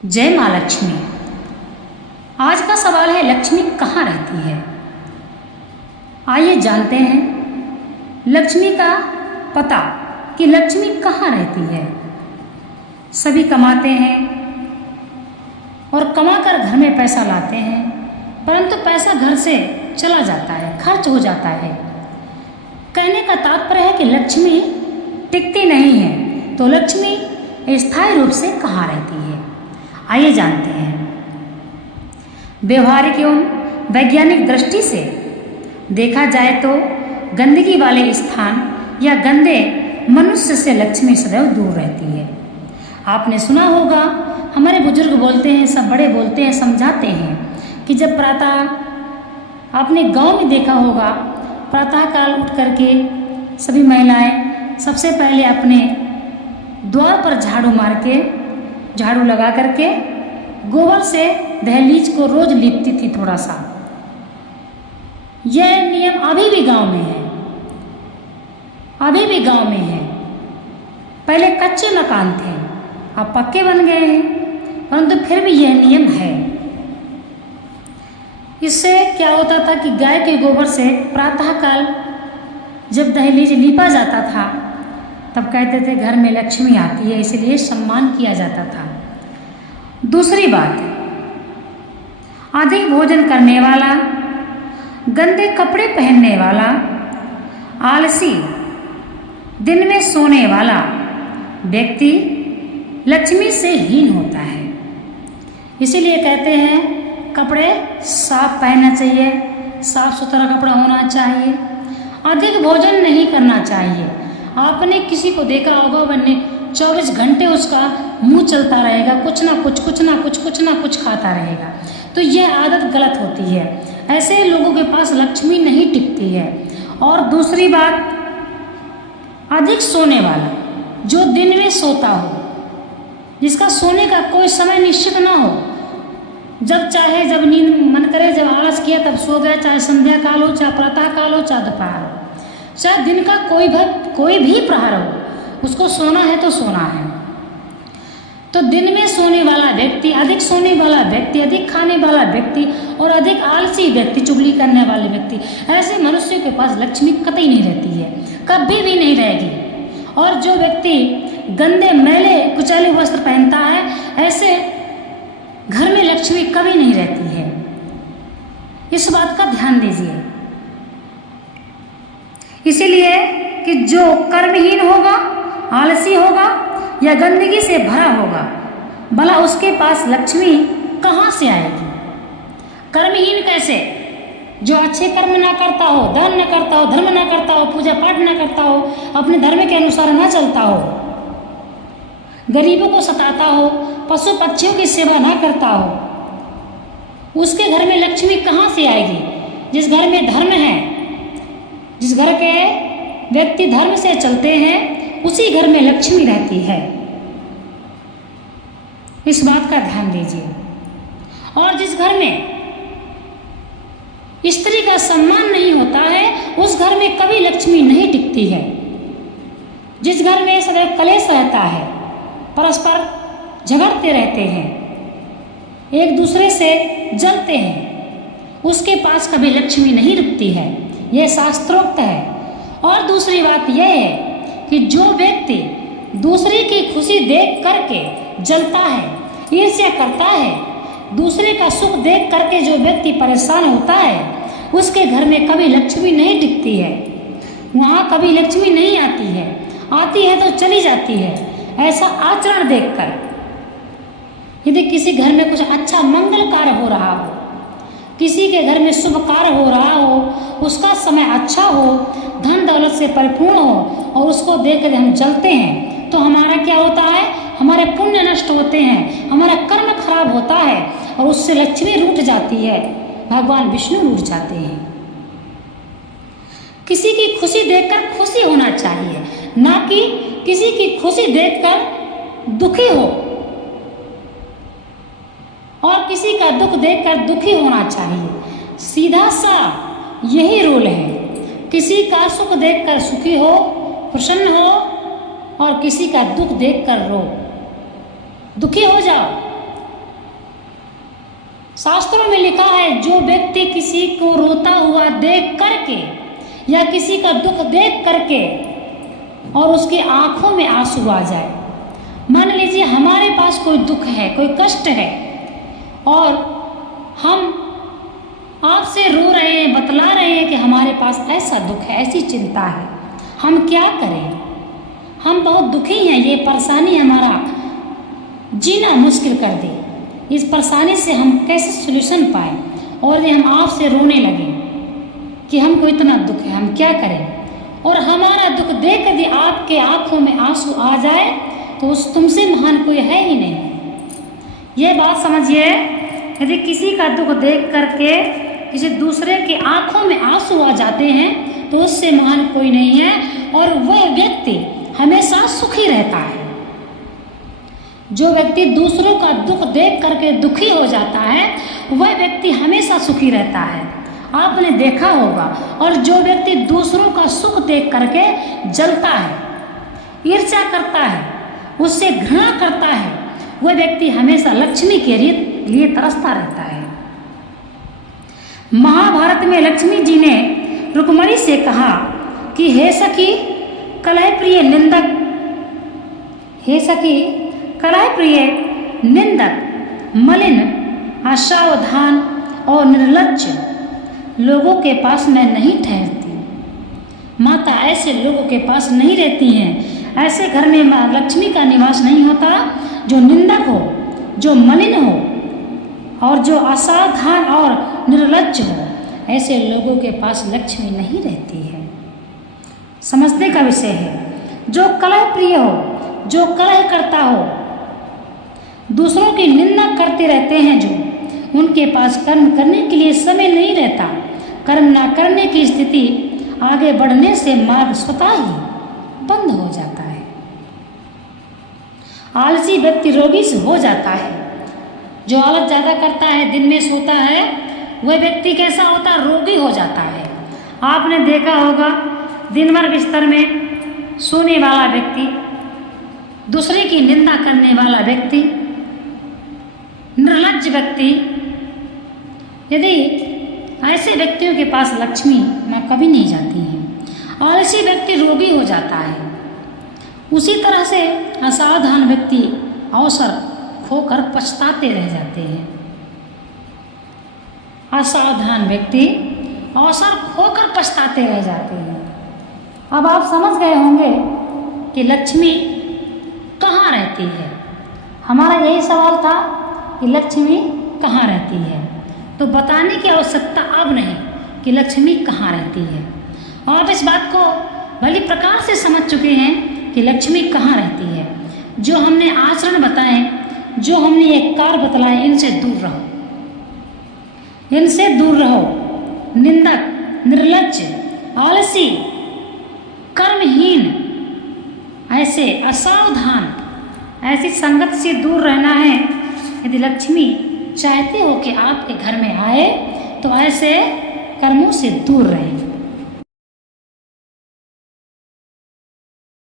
जय माँ लक्ष्मी। आज का सवाल है, लक्ष्मी कहाँ रहती है? आइए जानते हैं लक्ष्मी का पता कि लक्ष्मी कहाँ रहती है। सभी कमाते हैं और कमाकर घर में पैसा लाते हैं, परंतु पैसा घर से चला जाता है, खर्च हो जाता है। कहने का तात्पर्य है कि लक्ष्मी टिकती नहीं है। तो लक्ष्मी स्थायी रूप से कहाँ रहती है? आइए जानते हैं। व्यवहारिक एवं वैज्ञानिक दृष्टि से देखा जाए तो गंदगी वाले स्थान या गंदे मनुष्य से लक्ष्मी सदैव दूर रहती है। आपने सुना होगा, हमारे बुजुर्ग बोलते हैं, सब बड़े बोलते हैं, समझाते हैं कि जब प्रातः, आपने गांव में देखा होगा, प्रातःकाल उठ करके सभी महिलाएं सबसे पहले अपने द्वार पर झाड़ू मार के, झाड़ू लगा करके गोबर से दहलीज को रोज लीपती थी थोड़ा सा। यह नियम अभी भी गांव में है, अभी भी गांव में है। पहले कच्चे मकान थे, अब पक्के बन गए हैं, परंतु फिर भी यह नियम है। इससे क्या होता था कि गाय के गोबर से प्रातःकाल जब दहलीज लीपा जाता था, तब कहते थे घर में लक्ष्मी आती है, इसलिए सम्मान किया जाता था। दूसरी बात, अधिक भोजन करने वाला, गंदे कपड़े पहनने वाला, आलसी, दिन में सोने वाला व्यक्ति लक्ष्मी से हीन होता है। इसीलिए कहते हैं कपड़े साफ पहनना चाहिए, साफ सुथरा कपड़ा होना चाहिए, अधिक भोजन नहीं करना चाहिए। आपने किसी को देखा होगा, वह 24 घंटे उसका मुंह चलता रहेगा, कुछ ना कुछ खाता रहेगा। तो यह आदत गलत होती है, ऐसे लोगों के पास लक्ष्मी नहीं टिकती है। और दूसरी बात, अधिक सोने वाला, जो दिन में सोता हो, जिसका सोने का कोई समय निश्चित ना हो, जब चाहे, जब नींद मन करे, जब आलस किया तब सो गया, चाहे संध्या काल हो, चाहे प्रातः काल हो, चाहे दोपहर हो, चाहे दिन का कोई भी प्रहर हो, उसको सोना है तो सोना है। तो दिन में सोने वाला व्यक्ति, अधिक सोने वाला व्यक्ति, अधिक खाने वाला व्यक्ति और अधिक आलसी व्यक्ति, चुगली करने वाले व्यक्ति, ऐसे मनुष्यों के पास लक्ष्मी कतई नहीं रहती है, कभी भी नहीं रहेगी। और जो व्यक्ति गंदे मैले कुचैले वस्त्र पहनता है, ऐसे घर में लक्ष्मी कभी नहीं रहती है। इस बात का ध्यान दीजिए। इसीलिए कि जो कर्महीन होगा, आलसी होगा या गंदगी से भरा होगा, भला उसके पास लक्ष्मी कहाँ से आएगी? कर्महीन कैसे? जो अच्छे कर्म ना करता हो, दान ना करता हो, धर्म ना करता हो, पूजा पाठ ना करता हो, अपने धर्म के अनुसार ना चलता हो, गरीबों को सताता हो, पशु पक्षियों की सेवा ना करता हो, उसके घर में लक्ष्मी कहाँ से आएगी? जिस घर में धर्म है, जिस घर के व्यक्ति धर्म से चलते हैं, उसी घर में लक्ष्मी रहती है। इस बात का ध्यान दीजिए। और जिस घर में स्त्री का सम्मान नहीं होता है, उस घर में कभी लक्ष्मी नहीं टिकती है। जिस घर में सदैव कलेश रहता है, परस्पर झगड़ते रहते हैं, एक दूसरे से जलते हैं, उसके पास कभी लक्ष्मी नहीं रुकती है। यह शास्त्रोक्त है। और दूसरी बात यह है कि जो व्यक्ति दूसरे की खुशी देख करके जलता है, ईर्ष्या करता है, दूसरे का सुख देख करके जो व्यक्ति परेशान होता है, उसके घर में कभी लक्ष्मी नहीं टिकती है। वहाँ कभी लक्ष्मी नहीं आती है, आती है तो चली जाती है। ऐसा आचरण देखकर, यदि किसी घर में कुछ अच्छा मंगल कार्य हो रहा हो, किसी के घर में शुभ कार्य हो रहा हो, उसका समय अच्छा हो, धन दौलत से परिपूर्ण हो, और उसको देख कर हम जलते हैं, तो हमारा क्या होता है? हमारे पुण्य नष्ट होते हैं, हमारा कर्म खराब होता है, और उससे लक्ष्मी रूठ जाती है, भगवान विष्णु रूठ जाते हैं। किसी की खुशी देखकर खुशी होना चाहिए, ना कि किसी की खुशी देखकर दुखी हो, और किसी का दुख देखकर दुखी होना चाहिए। सीधा सा यही रूल है। किसी का सुख देखकर सुखी हो, प्रसन्न हो, और किसी का दुख देखकर रो, दुखी हो जाओ, शास्त्रों में लिखा है, जो व्यक्ति किसी को रोता हुआ देख करके या किसी का दुख देख करके और उसकी आंखों में आंसू आ जाए, मान लीजिए हमारे पास कोई दुख है, कोई कष्ट है और हम आपसे रो रहे हैं, बतला रहे हैं कि हमारे पास ऐसा दुख है, ऐसी चिंता है, हम क्या करें? हम बहुत दुखी हैं, ये परेशानी हमारा जीना मुश्किल कर दी, इस परेशानी से हम कैसे सलूशन पाएं? और ये हम आपसे रोने लगे कि हमको इतना दुख है, हम क्या करें? और हमारा दुख देख यदि आपके आंखों में आंसू आ जाए तो उस तुमसे महान कोई है ही नहीं। ये बात समझिए, यदि किसी का दुख देख करके किसी दूसरे के आंखों में आंसू आ जाते हैं तो उससे महान कोई नहीं है, और वह व्यक्ति हमेशा सुखी रहता है। जो व्यक्ति दूसरों का दुख देख करके दुखी हो जाता है वह व्यक्ति हमेशा सुखी रहता है, आपने देखा होगा। और जो व्यक्ति दूसरों का सुख देख करके जलता है, ईर्ष्या करता है, उससे घृणा करता है, वह व्यक्ति हमेशा लक्ष्मी के लिए तरसता रहता है। महाभारत में लक्ष्मी जी ने रुक्मणी से कहा कि हे सखी कलह प्रिय निंदक, हे सखी कलह प्रिय निंदक, मलिन, असावधान और निर्लज्ज लोगों के पास मैं नहीं ठहरती। माता ऐसे लोगों के पास नहीं रहती हैं, ऐसे घर में माँ लक्ष्मी का निवास नहीं होता जो निंदक हो, जो मलिन हो और जो असावधान और निर्लज्ज हो। ऐसे लोगों के पास लक्ष्मी नहीं रहती है। समझने का विषय है। जो कलह प्रिय हो, जो कलह करता हो, दूसरों की निंदा करते रहते हैं, जो उनके पास कर्म करने के लिए समय नहीं रहता, कर्म ना करने की स्थिति आगे बढ़ने से मार्ग स्वतः ही बंद हो जाता है। आलसी व्यक्ति रोगी से हो जाता है। जो आलस ज़्यादा करता है, दिन में सोता है, वह व्यक्ति कैसा होता है? रोगी हो जाता है। आपने देखा होगा दिन भर बिस्तर में सोने वाला व्यक्ति, दूसरे की निंदा करने वाला व्यक्ति, निर्लज्ज व्यक्ति, यदि ऐसे व्यक्तियों के पास लक्ष्मी माँ कभी नहीं जाती है। आलसी व्यक्ति रोगी हो जाता है। उसी तरह से असावधान व्यक्ति अवसर खोकर पछताते रह जाते हैं। असावधान व्यक्ति अवसर खोकर पछताते रह जाते हैं। अब आप समझ गए होंगे कि लक्ष्मी कहाँ रहती है। हमारा यही सवाल था कि लक्ष्मी कहाँ रहती है, तो बताने की आवश्यकता अब नहीं कि लक्ष्मी कहाँ रहती है। और इस बात को भली प्रकार से समझ चुके हैं कि लक्ष्मी कहाँ रहती है। जो हमने आचरण बताए, जो हमने एक कार्य बतलाए, इनसे दूर रहो, इनसे दूर रहो। निंदक, निर्लज्ज, आलसी, कर्महीन, ऐसे असावधान, ऐसी संगत से दूर रहना है। यदि लक्ष्मी चाहते हो कि आपके घर में आए तो ऐसे कर्मों से दूर रहें।